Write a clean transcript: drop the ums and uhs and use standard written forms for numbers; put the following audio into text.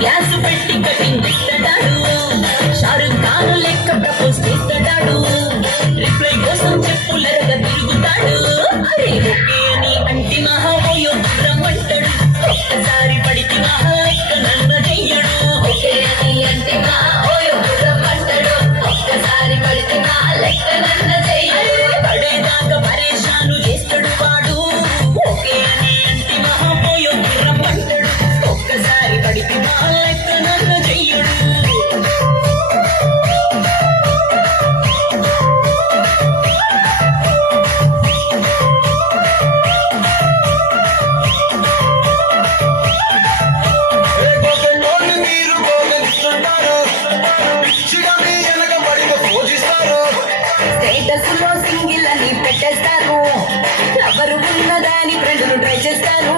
gas పెట్టి cutting ఇస్తాడు షారుఖ్ ఖాన్ లెక్క ప్రపోజ్ చేస్తాడు రిప్లై కోసం చెప్పులరగా తిరుగుతాడు అరే ఓకే అని అంటి మహావయో రమ్మంటాడు ఒక్కసారి పడితే మహా లెక్క నన్న చెయ్యడు ఓకే అని అంటి మహావయో రమ్మంటాడు ఒక్కసారి పడితే మహా లెక్క నన్న చెయ్యడు పడేదాకా పరేషాను చేస్తాడు వాడు ఓకే అని అంటి మహావయో రమ్మంటాడు ఒక్కసారి పడితే మహా లెక్క నన్న చెయ్యడు స్టేటస్ లో సింగిల్ అని పెట్టేస్తారు ఎవరు ఉన్నదాని ఫ్రెండ్ను ట్రై చేస్తాను